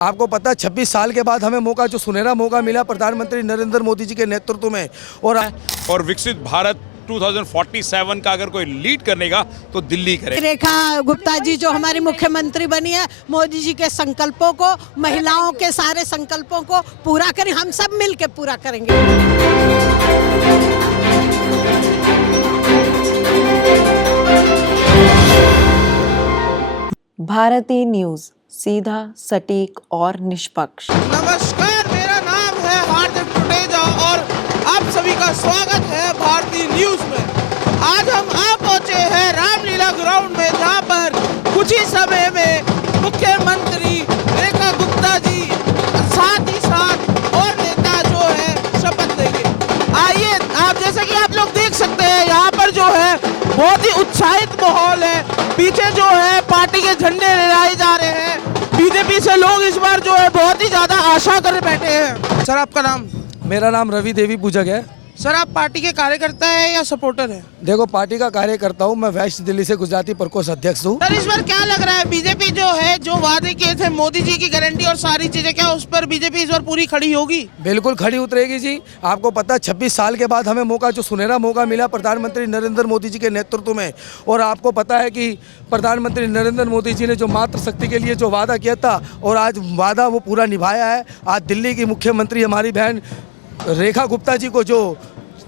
आपको पता है 26 साल के बाद हमें मौका, जो सुनहरा मौका मिला प्रधानमंत्री नरेंद्र मोदी जी के नेतृत्व में, और विकसित भारत 2047 का अगर कोई लीड करने का तो दिल्ली करे। रेखा गुप्ता जी जो हमारी मुख्यमंत्री बनी है, मोदी जी के संकल्पों को, महिलाओं के सारे संकल्पों को पूरा करें, हम सब मिलकर पूरा करेंगे। भारतीय न्यूज, सीधा, सटीक और निष्पक्ष। नमस्कार, मेरा नाम है हार्दिक टुटेजा और आप सभी का स्वागत है भारतीय न्यूज में। आज हम आ पहुंचे हैं रामलीला ग्राउंड में, जहां पर कुछ ही समय में मुख्यमंत्री रेखा गुप्ता जी साथ ही साथ और नेता जो है शपथ लेंगे। आइए, आप जैसे कि आप लोग देख सकते हैं, यहाँ पर जो है बहुत ही उत्साहित माहौल है। पीछे जो है पार्टी के झंडे लहराए जा रहे हैं। बीजेपी से लोग इस बार जो है बहुत ही ज्यादा आशा कर बैठे हैं। सर, आपका नाम? मेरा नाम रवि देवी पूजक है। सर, आप पार्टी के कार्यकर्ता है या सपोर्टर है? देखो, पार्टी का कार्यकर्ता हूँ मैं, वेस्ट दिल्ली से गुजराती प्रकोष्ठ अध्यक्ष हूँ। सर, इस बार क्या लग रहा है, बीजेपी जो है जो वादे किए थे मोदी जी की गारंटी और सारी चीजें, क्या उस पर बीजेपी इस बार पूरी खड़ी होगी? बिल्कुल खड़ी उतरेगी जी। आपको पता है 26 साल के बाद हमें मौका, जो सुनहरा मौका मिला प्रधानमंत्री नरेंद्र मोदी जी के नेतृत्व में, और आपको पता है कि प्रधानमंत्री नरेंद्र मोदी जी ने जो मातृशक्ति के लिए जो वादा किया था, और आज वादा वो पूरा निभाया है। आज दिल्ली की मुख्यमंत्री हमारी बहन रेखा गुप्ता जी को जो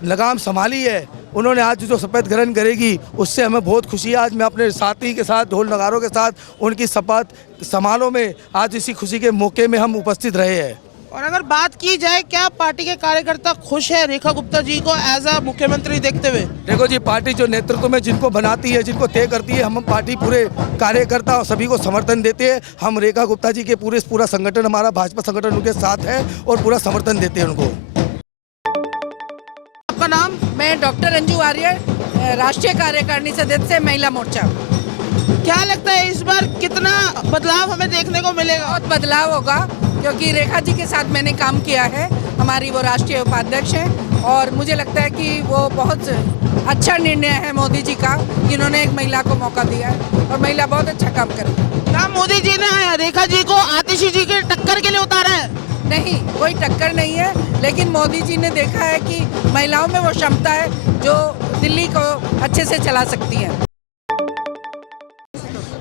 लगाम संभाली है, उन्होंने आज जो शपथ ग्रहण करेगी, उससे हमें बहुत खुशी है। आज मैं अपने साथी के साथ, ढोल नगारों के साथ उनकी शपथ समारोह में आज इसी खुशी के मौके में हम उपस्थित रहे हैं। और अगर बात की जाए, क्या पार्टी के कार्यकर्ता खुश है रेखा गुप्ता जी को एज अ मुख्यमंत्री देखते हुए? देखो जी, पार्टी जो नेतृत्व में जिनको बनाती है, जिनको तय करती है, हम पार्टी पूरे कार्यकर्ता और सभी को समर्थन देते हैं। हम रेखा गुप्ता जी के पूरा संगठन, हमारा भाजपा संगठन उनके साथ है और पूरा समर्थन देते हैं उनको। आपका नाम? मैं डॉक्टर अंजू आर्य, राष्ट्रीय कार्यकारिणी सदस्य से महिला मोर्चा। क्या लगता है इस बार कितना बदलाव हमें देखने को मिलेगा? बहुत बदलाव होगा, क्योंकि रेखा जी के साथ मैंने काम किया है। हमारी वो राष्ट्रीय उपाध्यक्ष हैं और मुझे लगता है कि वो बहुत अच्छा निर्णय है मोदी जी का, कि उन्होंने एक महिला को मौका दिया है और महिला बहुत अच्छा काम करेगी। क्या मोदी जी ने रेखा जी को आतिशी जी के टक्कर के लिए उतारा है? नहीं, कोई टक्कर नहीं है, लेकिन मोदी जी ने देखा है कि महिलाओं में वो क्षमता है जो दिल्ली को अच्छे से चला सकती है।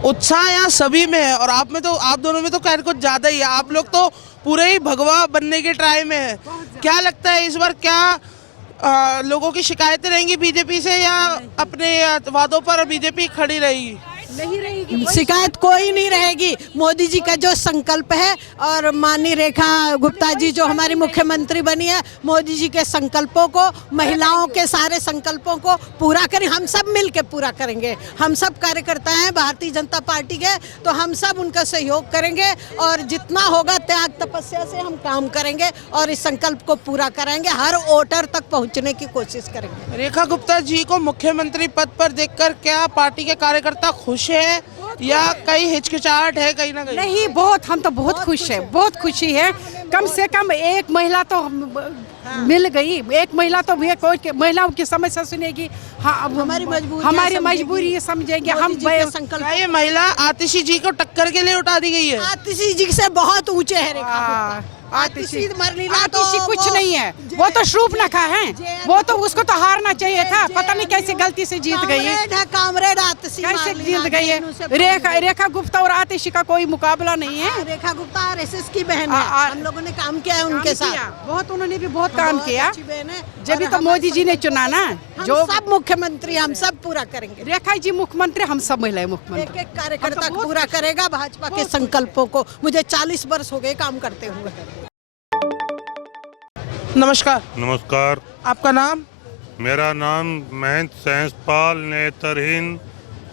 उत्साह यहाँ सभी में है और आप में तो, आप दोनों में तो खैर कुछ ज्यादा ही है। आप लोग तो पूरे ही भगवा बनने के ट्राई में है। क्या लगता है इस बार क्या लोगों की शिकायतें रहेंगी बीजेपी से, या अपने वादों पर बीजेपी खड़ी रहेगी? नहीं रहेगी, शिकायत कोई नहीं रहेगी। मोदी जी का जो संकल्प है, और माननीय रेखा गुप्ता जी जो हमारी मुख्यमंत्री बनी है, मोदी जी के संकल्पों को, महिलाओं के सारे संकल्पों को पूरा करें, हम सब मिलकर पूरा करेंगे। हम सब कार्यकर्ता हैं भारतीय जनता पार्टी के, तो हम सब उनका सहयोग करेंगे और जितना होगा त्याग तपस्या से हम काम करेंगे और इस संकल्प को पूरा कराएंगे, हर वोटर तक पहुँचने की कोशिश करेंगे। रेखा गुप्ता जी को मुख्यमंत्री पद पर देखकर क्या पार्टी के कार्यकर्ता खुश है या कई हिचकिचाहट है कहीं ना कहीं? नहीं, बहुत, हम तो बहुत खुश है, बहुत खुशी है। कम से कम एक महिला तो मिल गई, एक महिला तो भी, कोई महिलाओं की समस्या सुनेगी, हमारी मजबूरी समझेंगे हम। ये महिला आतिशी जी को टक्कर के लिए उठा दी गई है? आतिशी जी से बहुत ऊंचे है। आतिशी कुछ नहीं है, वो तो शूर्पणखा है, वो तो उसको तो हारना चाहिए था। पता नहीं कैसे गलती से जीत गई है, कामरेड आतिशी कैसे जीत गई है। रेखा गुप्ता और आतिशी का कोई मुकाबला नहीं है। रेखा गुप्ता आरएसएस की बहन है, हम लोगों ने काम किया है उनके साथ बहुत, उन्होंने भी बहुत काम किया। जब भी तो मोदी जी ने चुना ना, जो सब मुख्यमंत्री हम सब पूरा करेंगे। रेखा जी मुख्यमंत्री, हम सब महिलाएं मुख्यमंत्री। एक कार्यकर्ता पूरा करेगा भाजपा के संकल्पों को। मुझे 40 वर्ष हो गए काम करते हुए। नमस्कार। नमस्कार। आपका नाम? मेरा नाम महंत सहसपाल, नेत्रहीन,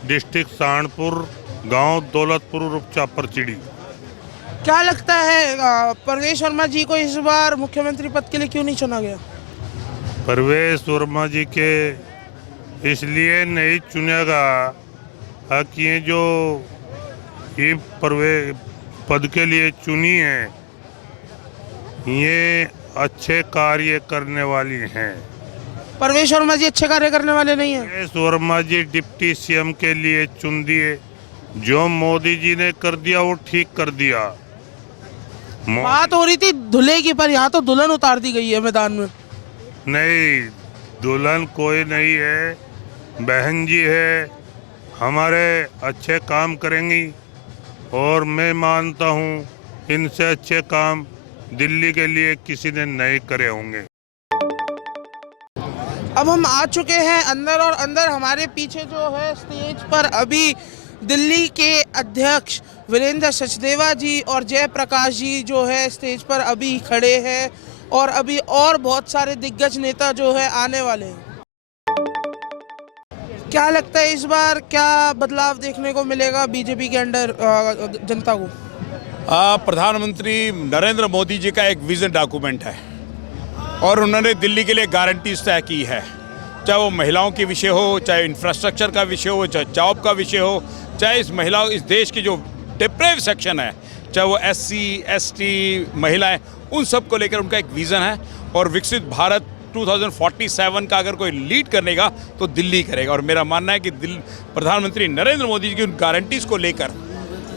डिस्ट्रिक्ट सहारनपुर, गांव दौलतपुर, रूपचा परचिड़ी। क्या लगता है परवेश वर्मा जी को इस बार मुख्यमंत्री पद के लिए क्यों नहीं चुना गया? परवेश वर्मा जी के इसलिए नहीं चुनेगा कि ये जो ये पद के लिए चुनी है, ये अच्छे कार्य करने वाली हैं। परवेश वर्मा जी अच्छे कार्य करने वाले नहीं हैं? परवेश वर्मा जी डिप्टी सीएम के लिए चुन दिए। जो मोदी जी ने कर दिया वो ठीक कर दिया। बात हो रही थी दूल्हे की, पर यहाँ तो दुल्हन उतार दी गई है मैदान में। नहीं, दुल्हन कोई नहीं है, बहन जी है, हमारे अच्छे काम करेंगी और मैं मानता हूँ इनसे अच्छे काम दिल्ली के लिए किसी ने नहीं करे होंगे। अब हम आ चुके हैं अंदर, और अंदर हमारे पीछे जो है स्टेज पर अभी दिल्ली के अध्यक्ष वीरेंद्र सचदेवा जी और जयप्रकाश जी जो है स्टेज पर अभी खड़े हैं, और अभी और बहुत सारे दिग्गज नेता जो है आने वाले हैं। क्या लगता है इस बार क्या बदलाव देखने को मिलेगा बीजेपी के अंडर जनता को? प्रधानमंत्री नरेंद्र मोदी जी का एक विजन डॉक्यूमेंट है और उन्होंने दिल्ली के लिए गारंटीज तय की है, चाहे वो महिलाओं के विषय हो, चाहे इंफ्रास्ट्रक्चर का विषय हो, चाहे जॉब का विषय हो, चाहे इस देश की जो डिप्राइव्ड सेक्शन है, चाहे वो SC ST महिलाएं, उन सब को लेकर उनका एक विज़न है। और विकसित भारत 2047 का अगर कोई लीड करेगा तो दिल्ली करेगा। और मेरा मानना है कि प्रधानमंत्री नरेंद्र मोदी जी की उन गारंटीज़ को लेकर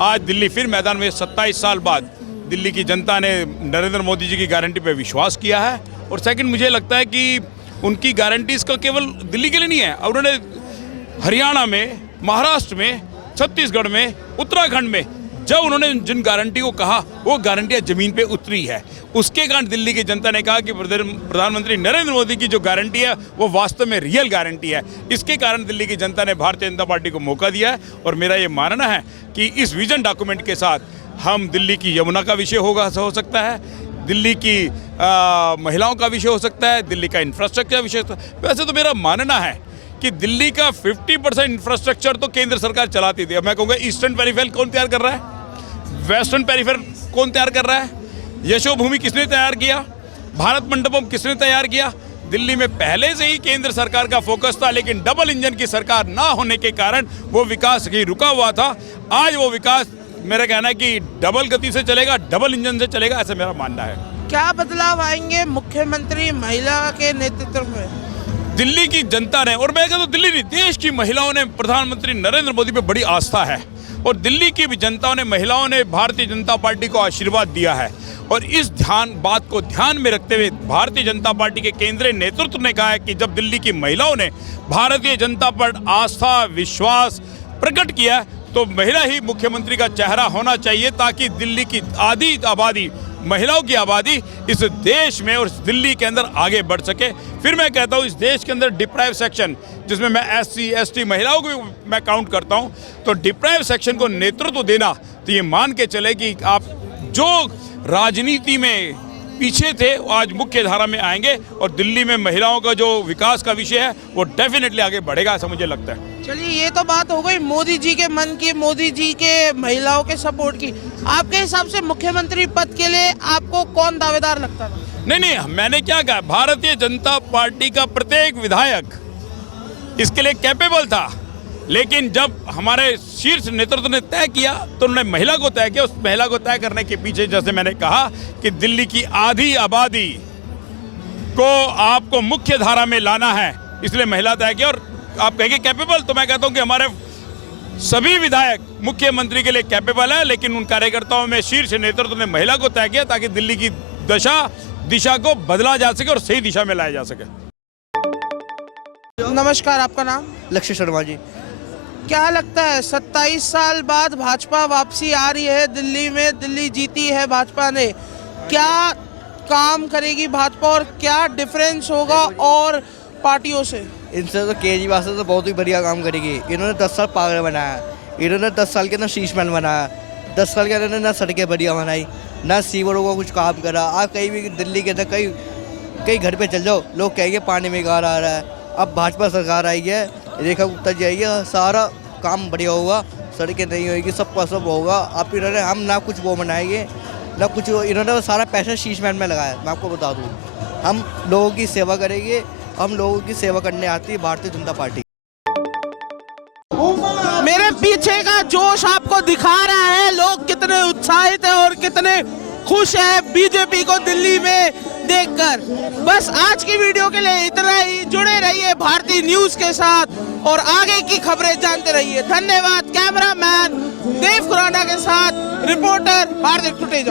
आज दिल्ली फिर मैदान में 27 साल बाद दिल्ली की जनता ने नरेंद्र मोदी जी की गारंटी पे विश्वास किया है। और सेकंड, मुझे लगता है कि उनकी गारंटीज़ का केवल दिल्ली के लिए नहीं है, और उन्होंने हरियाणा में, महाराष्ट्र में, छत्तीसगढ़ में, उत्तराखंड में जब उन्होंने जिन गारंटी को कहा वो गारंटियाँ ज़मीन पे उतरी है। उसके कारण दिल्ली की जनता ने कहा कि प्रधानमंत्री नरेंद्र मोदी की जो गारंटी है वो वास्तव में रियल गारंटी है। इसके कारण दिल्ली की जनता ने भारतीय जनता पार्टी को मौका दिया है। और मेरा ये मानना है कि इस विजन डॉक्यूमेंट के साथ हम दिल्ली की यमुना का विषय हो सकता है, दिल्ली की महिलाओं का विषय हो सकता है, दिल्ली का इंफ्रास्ट्रक्चर का विषय हो सकता है। वैसे तो मेरा मानना है कि दिल्ली का 50% इंफ्रास्ट्रक्चर तो केंद्र सरकार चलाती थी। अब मैं कहूँगा ईस्टर्न पेरिफेरल कौन तैयार कर रहा है, वेस्टर्न पेरिफेरल कौन तैयार कर रहा है, यशोभूमि किसने तैयार किया, भारत मंडपम किसने तैयार किया। दिल्ली में पहले से ही केंद्र सरकार का फोकस था, लेकिन डबल इंजन की सरकार ना होने के कारण वो विकास ही रुका हुआ था। आज वो विकास, मेरा कहना है कि डबल गति से चलेगा, डबल इंजन से चलेगा, ऐसा मेरा मानना है। क्या बदलाव आएंगे मुख्यमंत्री महिला के नेतृत्व में? दिल्ली की जनता ने, और मैं कहता हूं दिल्ली नहीं, देश की महिलाओं ने प्रधानमंत्री नरेंद्र मोदी पे बड़ी आस्था है, और दिल्ली की भी जनता ने, महिलाओं ने भारतीय जनता पार्टी को आशीर्वाद दिया है। और इस बात को ध्यान में रखते हुए भारतीय जनता पार्टी के केंद्रीय नेतृत्व ने कहा है कि जब दिल्ली की महिलाओं ने भारतीय जनता पर आस्था, विश्वास प्रकट किया तो महिला ही मुख्यमंत्री का चेहरा होना चाहिए, ताकि दिल्ली की आधी आबादी, महिलाओं की आबादी इस देश में और इस दिल्ली के अंदर आगे बढ़ सके। फिर मैं कहता हूँ इस देश के अंदर डिप्राइव सेक्शन, जिसमें मैं SC ST महिलाओं को मैं काउंट करता हूँ, तो डिप्राइव सेक्शन को नेतृत्व देना, तो ये मान के चले कि आप जो राजनीति में पीछे थे वो आज मुख्य धारा में आएंगे, और दिल्ली में महिलाओं का जो विकास का विषय है वो डेफिनेटली आगे बढ़ेगा, ऐसा मुझे लगता है। चलिए, ये तो बात हो गई मोदी जी के मन की, मोदी जी के महिलाओं के सपोर्ट की। आपके हिसाब से मुख्यमंत्री पद के लिए आपको कौन दावेदार लगता था? नहीं, मैंने क्या कहा, भारतीय जनता पार्टी का प्रत्येक विधायक इसके लिए कैपेबल था, लेकिन जब हमारे शीर्ष नेतृत्व ने तय किया तो उन्होंने महिला को तय किया। उस महिला को तय करने के पीछे, जैसे मैंने कहा कि दिल्ली की आधी आबादी को आपको मुख्य धारा में लाना है, इसलिए महिला तय किया। और आप कहेंगे कैपेबल, तो मैं कहता हूं कि हमारे सभी विधायक मुख्यमंत्री के लिए कैपेबल है, लेकिन उन कार्यकर्ताओं में शीर्ष नेतृत्व ने महिला को तय किया ताकि दिल्ली की दिशा को बदला जा सके और सही दिशा में लाया जा सके। नमस्कार, आपका नाम? लक्ष्य शर्मा जी। क्या लगता है 27 साल बाद भाजपा वापसी आ रही है दिल्ली में, दिल्ली जीती है भाजपा ने, क्या काम करेगी भाजपा और क्या डिफरेंस होगा और पार्टियों से? इनसे तो केजरीवाल से तो बहुत ही बढ़िया काम करेगी। इन्होंने 10 साल पागल बनाया, इन्होंने 10 साल के अंदर शीशमहल बनाया, 10 साल के अंदर ना सड़कें बढ़िया बनाई, ना सीवरों को कुछ काम करा। आप कहीं भी दिल्ली के अंदर कई घर पे चल जाओ, लोग कहेंगे पानी में गार आ रहा है। अब भाजपा सरकार आई है, रेखा गुप्ता जी आई है, सारा काम बढ़िया होगा, सड़कें नहीं होगी, सबका सब होगा। आप इन्होंने, हम ना कुछ वो बनाएंगे ना कुछ, इन्होंने सारा पैसा शीशमहल में लगाया। मैं आपको बता दूँ, हम लोगों की सेवा करेंगे, हम लोगों की सेवा करने आती है भारतीय जनता पार्टी। मेरे पीछे का जोश आपको दिखा रहा है लोग कितने उत्साहित हैं और कितने खुश हैं बीजेपी को दिल्ली में देखकर। बस आज की वीडियो के लिए इतना ही। जुड़े रहिए भारतीय न्यूज के साथ और आगे की खबरें जानते रहिए। धन्यवाद। कैमरामैन देव खुराना के साथ रिपोर्टर हार्दिक टुटेजा।